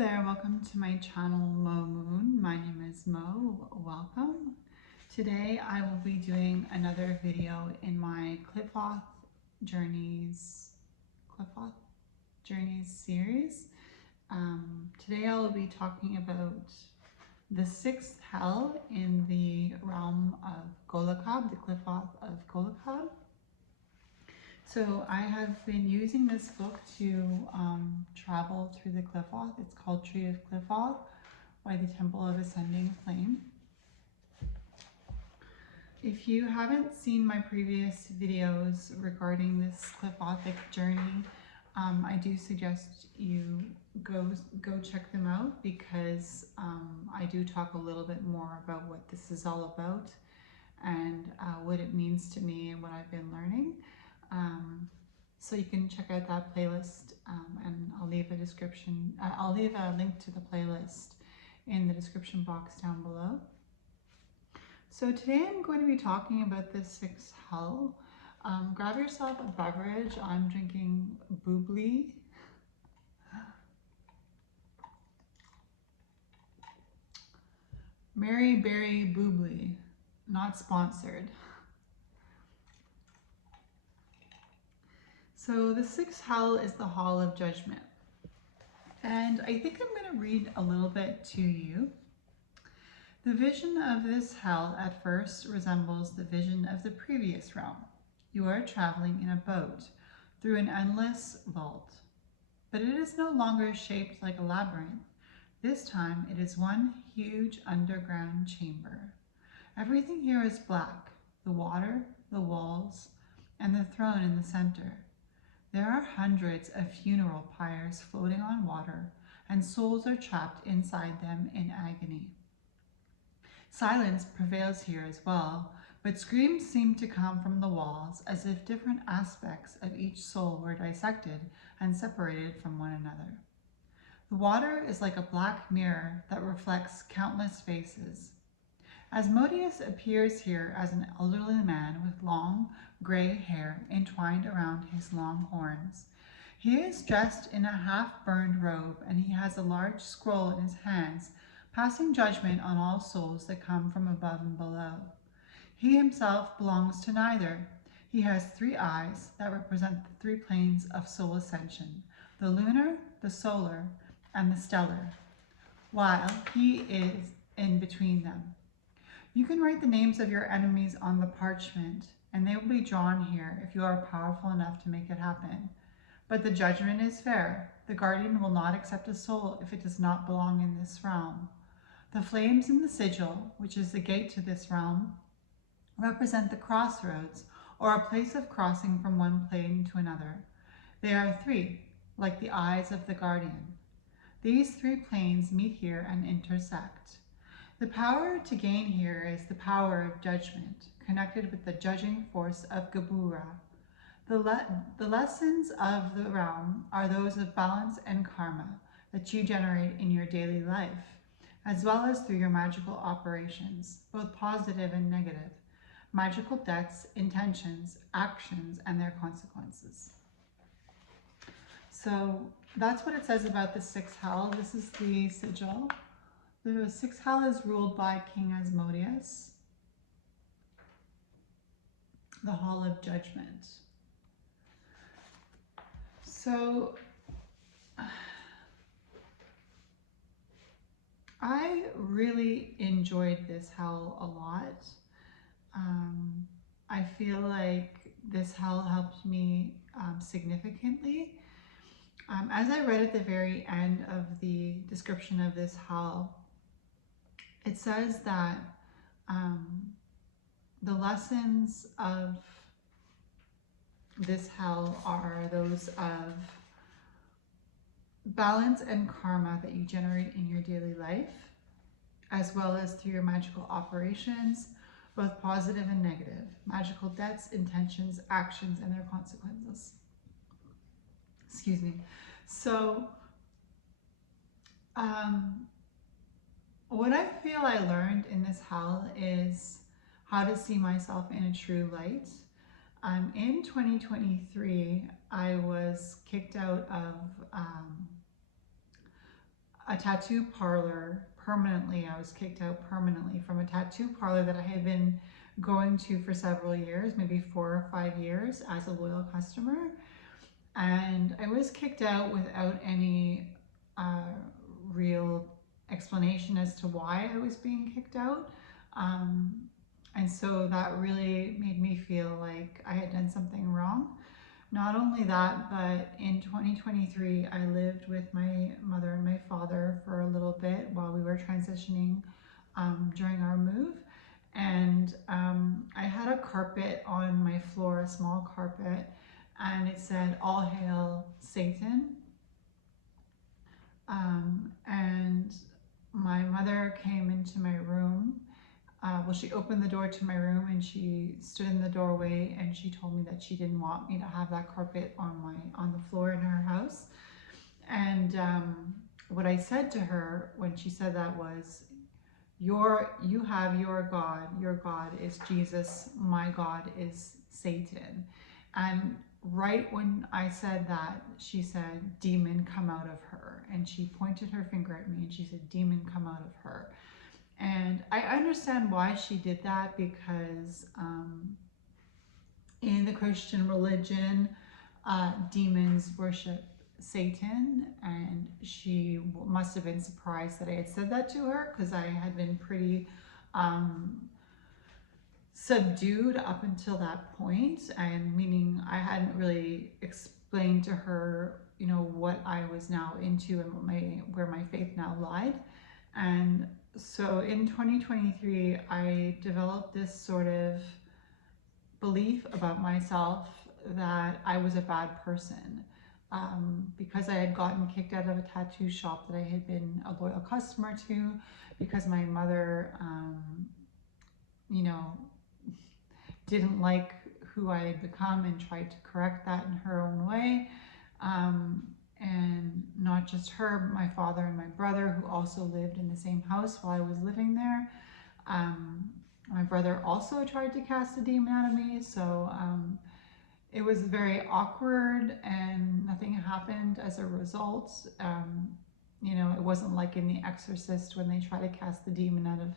there, welcome to my channel Mo Moon. My name is Mo, welcome. Today I will be doing another video in my Qliphoth Journeys series. Today I will be talking about the sixth hell in the realm of Golachab, the Qliphoth of Golachab. So I have been using this book to travel through the Qliphoth. It's called Tree of Qliphoth by the Temple of Ascending Flame. If you haven't seen my previous videos regarding this Qliphothic journey, I do suggest you go check them out because I do talk a little bit more about what this is all about and what it means to me and what I've been learning. So you can check out that playlist, and I'll leave a link to the playlist in the description box down below. So today I'm going to be talking about the sixth hell. Grab yourself a beverage. I'm drinking bubbly. Mary Berry Bubbly, not sponsored. So the sixth hell is the Hall of Judgment. And I think I'm going to read a little bit to you. The vision of this hell at first resembles the vision of the previous realm. You are traveling in a boat through an endless vault. But it is no longer shaped like a labyrinth. This time it is one huge underground chamber. Everything here is black, the water, the walls, and the throne in the center. There are hundreds of funeral pyres floating on water, and souls are trapped inside them in agony. Silence prevails here as well, but screams seem to come from the walls as if different aspects of each soul were dissected and separated from one another. The water is like a black mirror that reflects countless faces. Asmodeus appears here as an elderly man with long, gray hair entwined around his long horns. He is dressed in a half-burned robe, and he has a large scroll in his hands, passing judgment on all souls that come from above and below. He himself belongs to neither. He has 3 eyes that represent the 3 planes of soul ascension, the lunar, the solar, and the stellar, while he is in between them. You can write the names of your enemies on the parchment, and they will be drawn here if you are powerful enough to make it happen. But the judgment is fair. The guardian will not accept a soul if it does not belong in this realm. The flames in the sigil, which is the gate to this realm, represent the crossroads, or a place of crossing from one plane to another. They are 3, like the eyes of the guardian. These 3 planes meet here and intersect. The power to gain here is the power of judgment, connected with the judging force of Gabura. The lessons of the realm are those of balance and karma that you generate in your daily life, as well as through your magical operations, both positive and negative, magical debts, intentions, actions, and their consequences. So that's what it says about the sixth hell. This is the sigil. The sixth hell is ruled by King Asmodeus, the Hall of Judgment. So I really enjoyed this hell a lot. I feel like this hell helped me significantly. As I read at the very end of the description of this hell, it says that the lessons of this hell are those of balance and karma that you generate in your daily life, as well as through your magical operations, both positive and negative, magical debts, intentions, actions, and their consequences. Excuse me. So, what I feel I learned in this hell is how to see myself in a true light. In 2023, I was kicked out of a tattoo parlor permanently. I was kicked out permanently from a tattoo parlor that I had been going to for several years, maybe 4 or 5 years as a loyal customer. And I was kicked out without any real explanation as to why I was being kicked out. And so that really made me feel like I had done something wrong. Not only that, but in 2023, I lived with my mother and my father for a little bit while we were transitioning during our move. And I had a carpet on my floor, a small carpet, and it said, "All hail Satan." And my mother came into my room. Well, she opened the door to my room and she stood in the doorway and she told me that she didn't want me to have that carpet on the floor in her house. And what I said to her when she said that was, you have your God is Jesus, my God is Satan. And right when I said that, she said, "Demon, come out of her." And she pointed her finger at me and she said, "Demon, come out of her." And I understand why she did that, because in the Christian religion, demons worship Satan, and she must have been surprised that I had said that to her, because I had been pretty subdued up until that point, and meaning I hadn't really explained to her, you know, what I was now into and where my faith now lied. And so in 2023, I developed this sort of belief about myself that I was a bad person, because I had gotten kicked out of a tattoo shop that I had been a loyal customer to, because my mother, you know, didn't like who I had become and tried to correct that in her own way. And not just her, my father and my brother, who also lived in the same house while I was living there. My brother also tried to cast a demon out of me, so it was very awkward and nothing happened as a result. You know, it wasn't like in The Exorcist when they try to cast the demon out of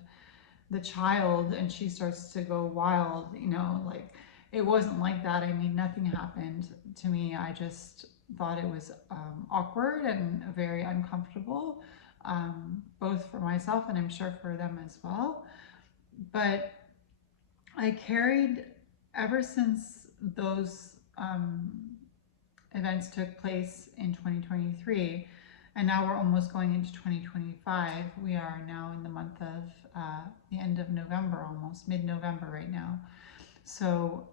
the child and she starts to go wild, you know, like it wasn't like that. I mean, nothing happened to me. I just thought it was awkward and very uncomfortable, both for myself and I'm sure for them as well. But I carried, ever since those events took place in 2023, and now we're almost going into 2025. We are now in the month of the end of November, almost mid-November right now. So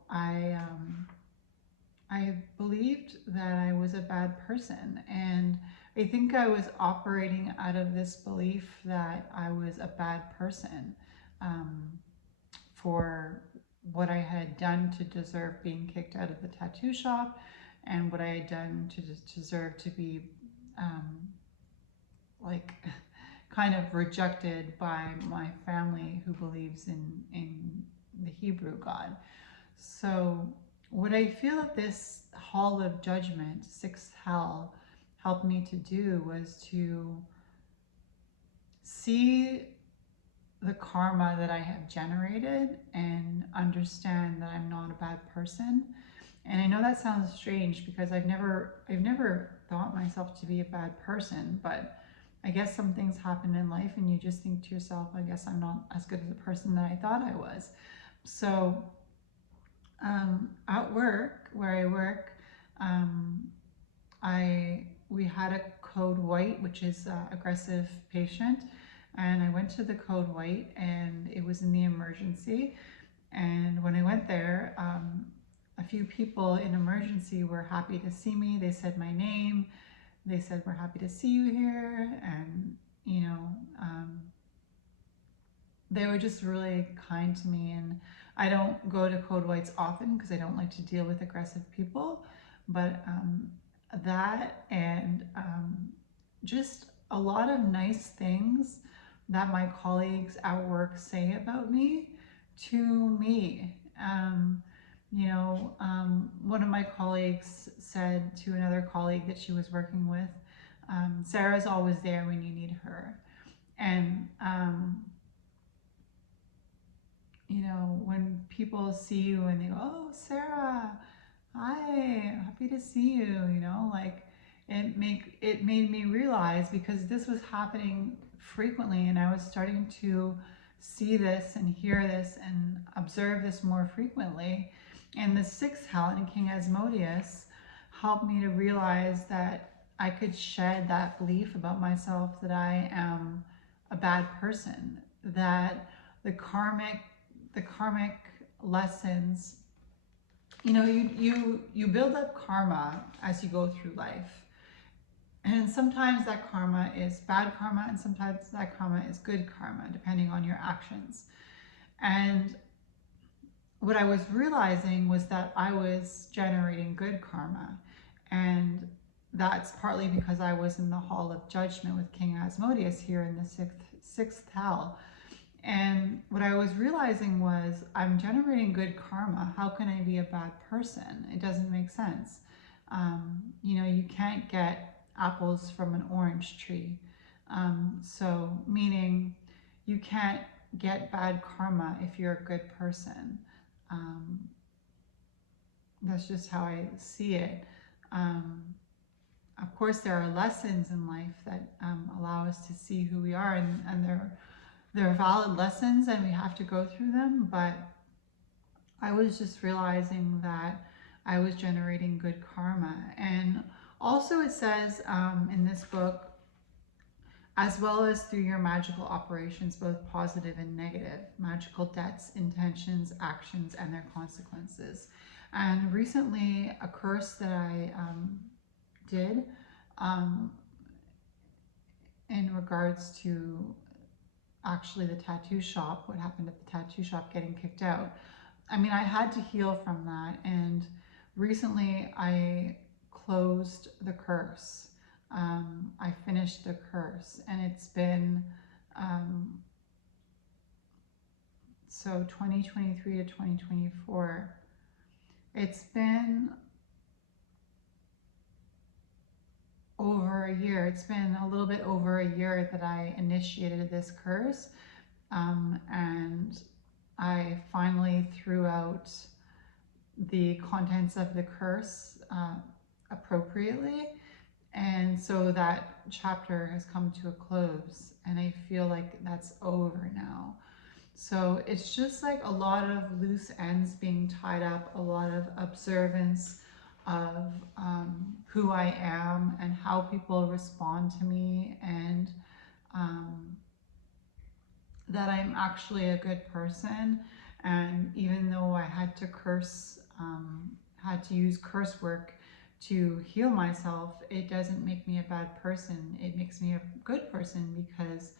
I believed that I was a bad person, and I think I was operating out of this belief that I was a bad person for what I had done to deserve being kicked out of the tattoo shop, and what I had done to deserve to be like kind of rejected by my family who believes in the Hebrew God. So what I feel that this hall of judgment, sixth hell, helped me to do was to see the karma that I have generated and understand that I'm not a bad person. And I know that sounds strange because I've never thought myself to be a bad person, but I guess some things happen in life and you just think to yourself, I guess I'm not as good as a person that I thought I was. So at work, where I work, we had a code white, which is aggressive patient, and I went to the code white and it was in the emergency. And when I went there, a few people in emergency were happy to see me. They said my name. They said, "We're happy to see you here." And, you know, they were just really kind to me. And I don't go to code whites often because I don't like to deal with aggressive people. But that and just a lot of nice things that my colleagues at work say about me to me. You know, one of my colleagues said to another colleague that she was working with, Sarah's always there when you need her. And, you know, when people see you and they go, oh, Sarah, hi, happy to see you, you know, like it made me realize, because this was happening frequently and I was starting to see this and hear this and observe this more frequently. And the sixth house in King Asmodeus helped me to realize that I could shed that belief about myself that I am a bad person, that the karmic lessons, you know, you build up karma as you go through life. And sometimes that karma is bad karma and sometimes that karma is good karma, depending on your actions. And what I was realizing was that I was generating good karma. And that's partly because I was in the Hall of Judgment with King Asmodeus here in the sixth hell. And what I was realizing was, I'm generating good karma. How can I be a bad person? It doesn't make sense. You know, you can't get apples from an orange tree. So meaning you can't get bad karma if you're a good person. That's just how I see it. Of course, there are lessons in life that allow us to see who we are, and they're valid lessons and we have to go through them, but I was just realizing that I was generating good karma. And also it says in this book, as well as through your magical operations, both positive and negative, magical debts, intentions, actions, and their consequences. And recently, a curse that I did in regards to actually the tattoo shop, what happened at the tattoo shop getting kicked out. I mean, I had to heal from that, and recently I closed the curse. I finished the curse, and it's been so 2023 to 2024. It's been over a year. It's been a little bit over a year that I initiated this curse, and I finally threw out the contents of the curse appropriately, and so that chapter has come to a close, and I feel like that's over now. So it's just like a lot of loose ends being tied up, a lot of observance of who I am and how people respond to me, and that I'm actually a good person. And even though I had to had to use curse work to heal myself, it doesn't make me a bad person. It makes me a good person, because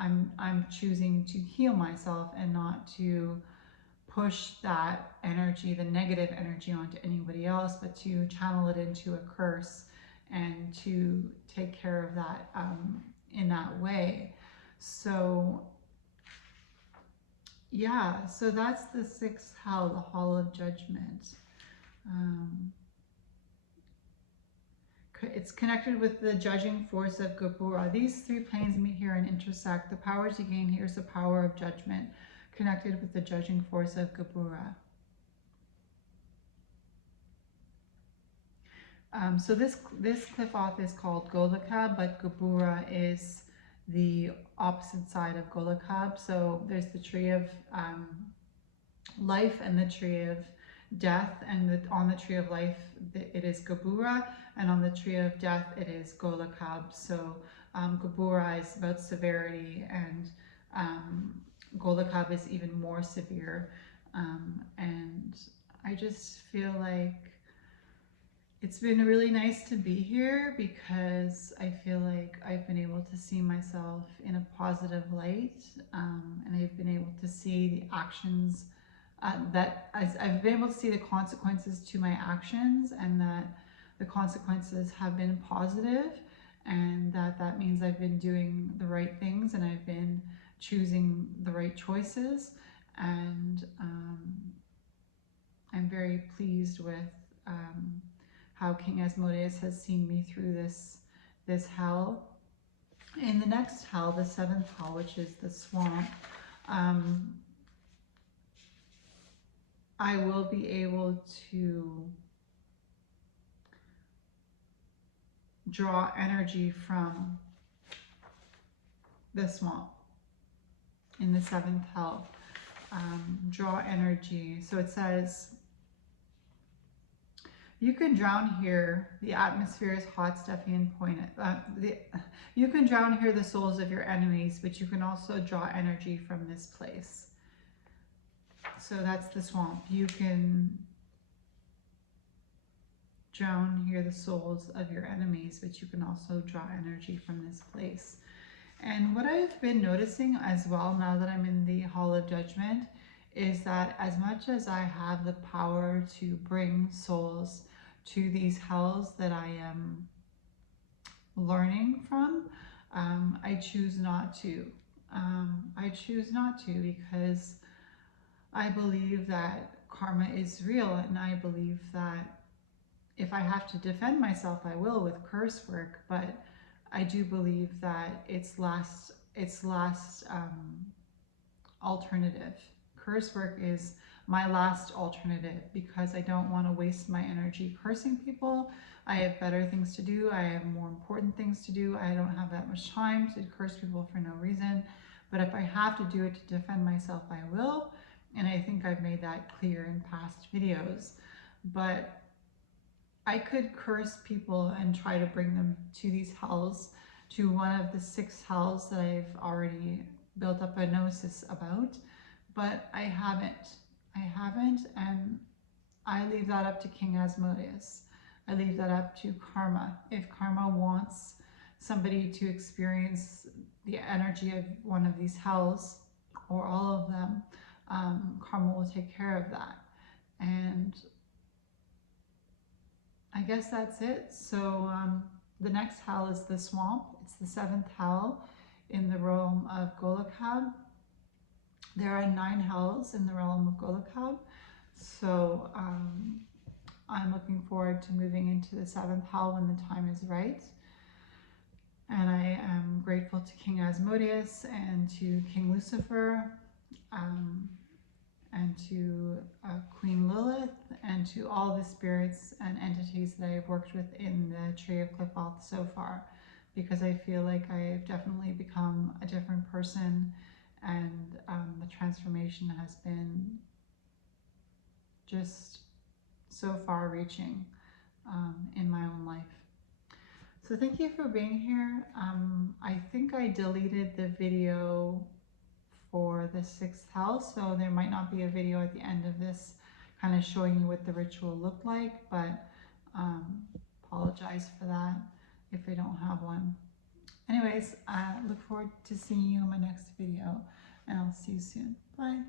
I'm choosing to heal myself and not to push that energy, the negative energy, onto anybody else, but to channel it into a curse and to take care of that in that way. So yeah, so that's the sixth hell, the Hall of Judgment. It's connected with the judging force of Gopura. These three planes meet here and intersect. The powers you gain here is the power of judgment, connected with the judging force of Gopura. So this Qliphoth is called Golachab, but Gopura is the opposite side of Golachab. So there's the tree of life and the tree of death, and on the tree of life it is Gopura, and on the tree of death it is Golachab. So Gopura is about severity, and Golachab is even more severe. And I just feel like it's been really nice to be here, because I feel like I've been able to see myself in a positive light, and I've been able to see the actions that I've been able to see the consequences to my actions, and that the consequences have been positive, and that means I've been doing the right things and I've been choosing the right choices, and I'm very pleased with how King Asmodeus has seen me through this this hell. In the next hell, the 7th hell, which is the swamp, I will be able to draw energy from the swamp in the 7th hell. Draw energy. So it says, you can drown here. The atmosphere is hot, stuffy, and pointed. You can drown here the souls of your enemies, but you can also draw energy from this place. So that's the swamp. You can drown here the souls of your enemies, but you can also draw energy from this place. And what I've been noticing as well, now that I'm in the Hall of Judgment, is that as much as I have the power to bring souls to these hells that I am learning from, I choose not to. I choose not to because I believe that karma is real, and I believe that if I have to defend myself, I will with curse work, but I do believe that it's last alternative. Curse work is my last alternative because I don't want to waste my energy cursing people. I have better things to do. I have more important things to do. I don't have that much time to curse people for no reason. But if I have to do it to defend myself, I will. And I think I've made that clear in past videos. But I could curse people and try to bring them to these hells, to one of the 6 hells that I've already built up a gnosis about, but I haven't, and I leave that up to King Asmodeus. I leave that up to karma. If karma wants somebody to experience the energy of one of these hells, or all of them, karma will take care of that. And I guess that's it. So the next hell is the swamp. It's the 7th hell in the realm of Golachab. There are 9 hells in the realm of Golachab. So I'm looking forward to moving into the 7th hell when the time is right. And I am grateful to King Asmodeus and to King Lucifer, and to Queen Lilith, and to all the spirits and entities that I've worked with in the Tree of Qliphoth so far, because I feel like I've definitely become a different person, and the transformation has been just so far reaching in my own life. So thank you for being here. I think I deleted the video for the 6th hell, so there might not be a video at the end of this kind of showing you what the ritual looked like, but apologize for that if I don't have one. Anyways, I look forward to seeing you in my next video, and I'll see you soon. Bye.